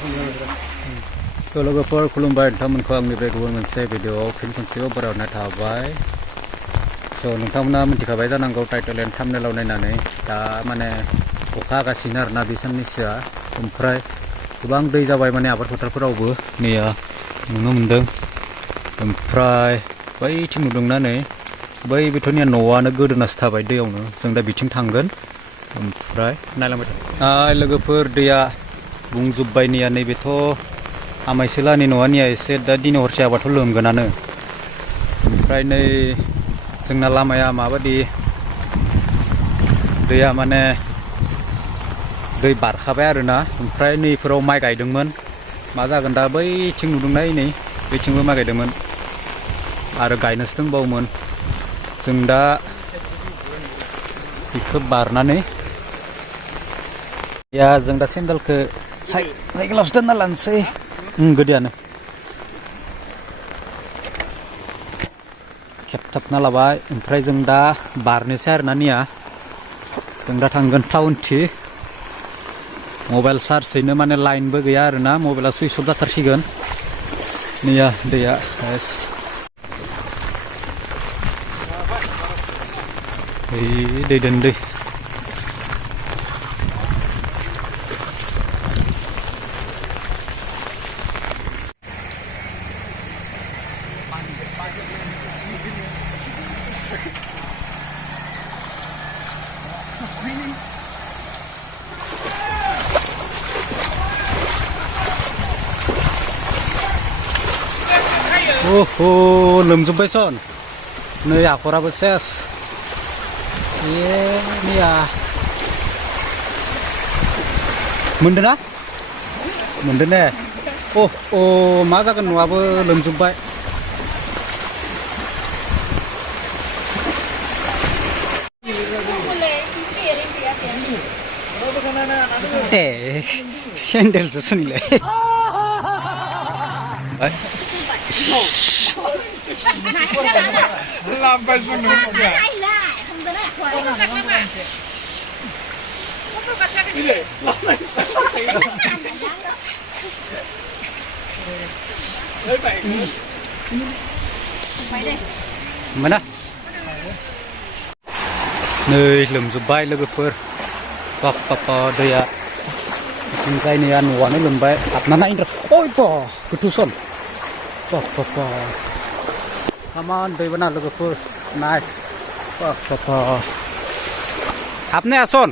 So logofor खुलुमबाय नोंथांमोनखौ आंनिफ्राय गुबुन मोनसे भिडिअआव फिन खनसेबाव बरायहरनाय थाबाय। स' नोंथांमोना मिथिखाबाय जानांगौ टाइटेल एन्ड थाम्बनेलाव नायनानै दा माने अखा हागासिनो आरोना बे साननैसोआ, ओमफ्राय गोबां दै जाबाय माने आबाद फोथारफोरावबो मैया नुनो मोन्दों। ओमफ्राय बैथिं नुदोंना नै बै बिथ'निया न'आनो गोदोनासो थाबाय दैयावनो, जों दा बिथिं थांगोन ओमफ्राय नायलांबाय था। लोगोफोर दैया बुंजोब्बायनिया नैबेथ' आमायसोलानि न'आनिया एसे दा दिनै हरसे हाबाथ' लोमगोनानो। ओमफ्राय नै जोंना लामाया माबायदि दैया माने दै बारखाबाय आरोना। ओमफ्राय नैफोराव माइ गायदोंमोन, मा जागोन दा बैथिं नुदोंना नै बैथिंबो माइ गायदोंमोन आरो गायनोसो दंबावोमोन। जों दा बेखौ बारनानै जों दा सेन्देलखौ साइकेलावसो दोनना लानोसै। गोदोयानो खेबथाबना लाबाय। ओमफ्राय जों दा बारनोसै आरोना निया जों दा थांगोन टाउनथि। मबाइल चार्ज हैनो माने लाइनबो गैया आरोना, मबाइला सुइच अफ जाथारसिगोन। निया दैया दै दोन दै लोमजोब्बाय सन नै हाखराबो सेस। निया मोनदों ना मोनदों ने? मा जागोन न'आबो लोमजोब्बाय। सेन्देलसो सुनिलाय mana नै लोमजोब्बाय लोगोफोर। बाप्पा दैया जायनिया न'आनो लोमबाय। हाबना नायनो गोथौसन बाप्पा हामान दैबाना लोगोफोर नाय बाप्पा हाबनाया सन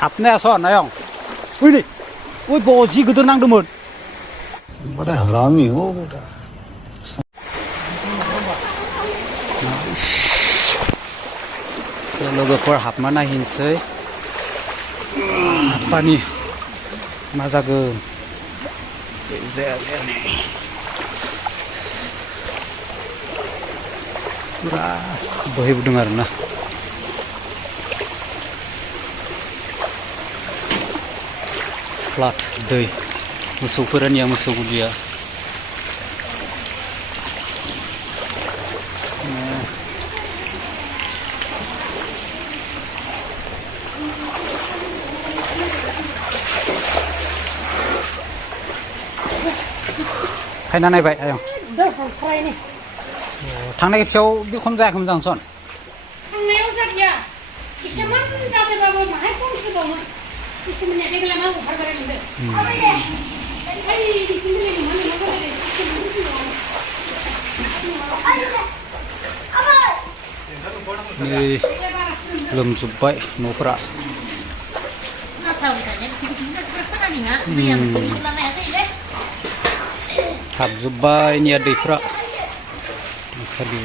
हाबनाया सन आयं जि गिदिर नांदोंमोन। बड़ा हरामी हो बेटा। लोगोफोर हाबना नायहैनोसै पानि मा जागोन। जाया नै पुरा बोहैबोदों आरोना। फ्लाट दै मोसौफोरनिया मोसौ गुलिया फायना नायबाय आयं थांनाय खेबसेयाव बे खम जायाखैमोन जां सन। थांनायाव जादिया एसेमान जादोंबाबो माहाय खमसो दंमोन। एसेमान देग्लाय मा अफार बाराय मोनदों। नै लोमजोब्बाय न'फोरा। हाबजोब्बाय निया दैफ्रा खालि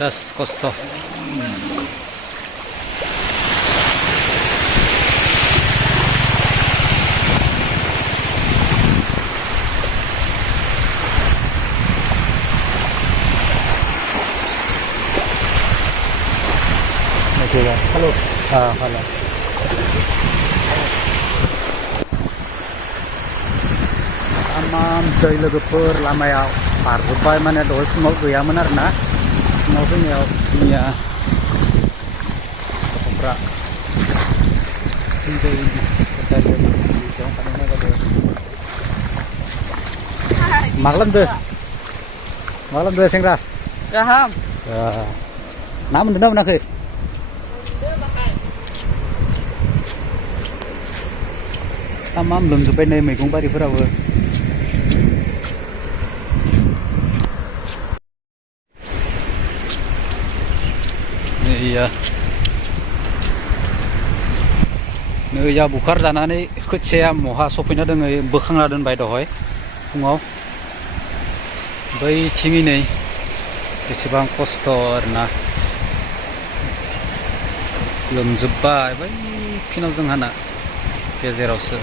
Das kostet. Halo. Halo. Tamam दै लोगोफोर लामायाव बारजोब्बाय माने दहाय फुङाव गैयामोन आरोना फुङाव फैनायाव मैया गथ'फ्रा मा खालामदो सेंग्रा Gaham. ना मोनदों ना मोनाखै tamam लोमजोब्बाय नै मैगं बारिफोराबो नैया बुखार जानानै खोथिया महा सफैना दोङो बोखांना दोनबाय दहाय फुङाव बैथिङै नै बेसेबां खस्थ' आरोना लोमजोब्बाय बै फिनाव जोंहाना गेजेरावसो